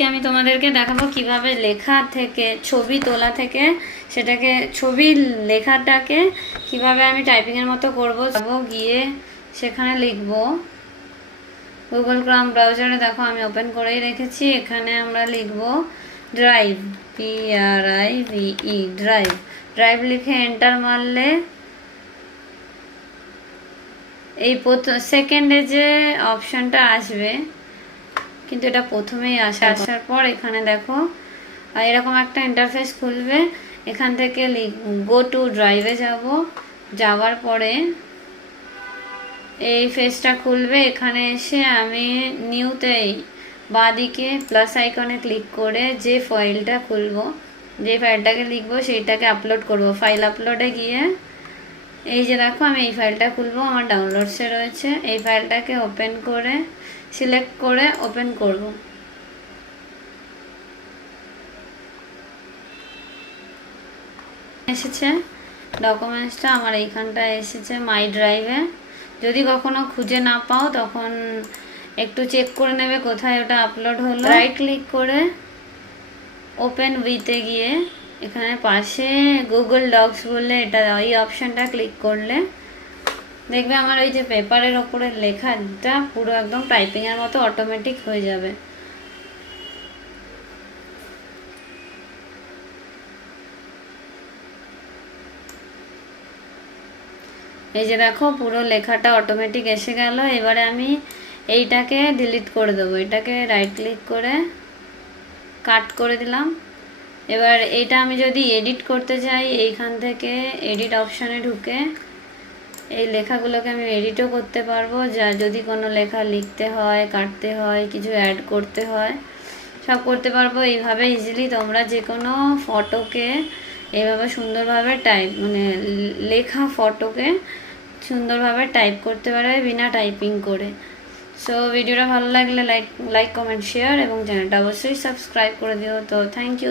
আজকে আমি তোমাদেরকে দেখাবো কিভাবে লেখা থেকে ছবি তোলা থেকে সেটাকে ছবি লেখাটাকে কিভাবে আমি টাইপিংয়ের মতো করবো। যাবো গিয়ে সেখানে লিখবো গুগল ক্রোম ব্রাউজারে, দেখো আমি ওপেন করেই রেখেছি। এখানে আমরা লিখবো ড্রাইভ, PRIVE, ড্রাইভ। ড্রাইভ লিখে এন্টার মারলে এই সেকেন্ডে যে অপশানটা আসবে, কিন্তু এটা প্রথমেই আসার পর এখানে দেখো এরকম একটা ইন্টারফেস খুলবে। এখান থেকে গো টু ড্রাইভে যাওয়ার পরে এই ফেসটা খুলবে। এখানে এসে আমি নিউতেই বাঁদিকে প্লাস আইকনে ক্লিক করে যে ফাইলটা খুলবো, যে ফাইলটাকে লিখবো সেইটাকে আপলোড করব। ফাইল আপলোডে গিয়ে এই যে দেখো আমি এই ফাইলটা খুলবো, আমার ডাউনলোডসে রয়েছে। এই ফাইলটাকে ওপেন করে সিলেক্ট করে ওপেন করব। এসেছে ডকুমেন্টসটা আমার এইখানটায় এসেছে মাই ড্রাইভে। যদি কখনো খুঁজে না পাও তখন একটু চেক করে নেবে কোথায় ওটা আপলোড হলো। রাইট ক্লিক করে ওপেন উইথে গিয়ে এখানে পাশে গুগল ডক্স বললে এটা এই অপশানটা ক্লিক করলে দেখবে আমার ওই যে পেপারের ওপরে লেখাটা পুরো একদম টাইপিংয়ের মতো অটোমেটিক হয়ে যাবে। এই যে দেখো পুরো লেখাটা অটোমেটিক এসে গেল। এবারে আমি এইটাকে ডিলিট করে দেবো। এটাকে রাইট ক্লিক করে কাট করে দিলাম। এবার এইটা আমি যদি এডিট করতে চাই, এইখান থেকে এডিট অপশানে ঢুকে এই লেখাগুলোকে আমি এডিটও করতে পারবো। যদি কোনো লেখা লিখতে হয়, কাটতে হয়, কিছু অ্যাড করতে হয়, সব করতে পারবো। এইভাবে ইজিলি তোমরা যে কোনো ফটোকে এইভাবে সুন্দরভাবে লেখা ফটোকে সুন্দরভাবে টাইপ করতে পারবে বিনা টাইপিং করে। সো ভিডিওটা ভালো লাগলে লাইক কমেন্ট শেয়ার এবং চ্যানেলটা অবশ্যই সাবস্ক্রাইব করে দিও। তো থ্যাংক ইউ।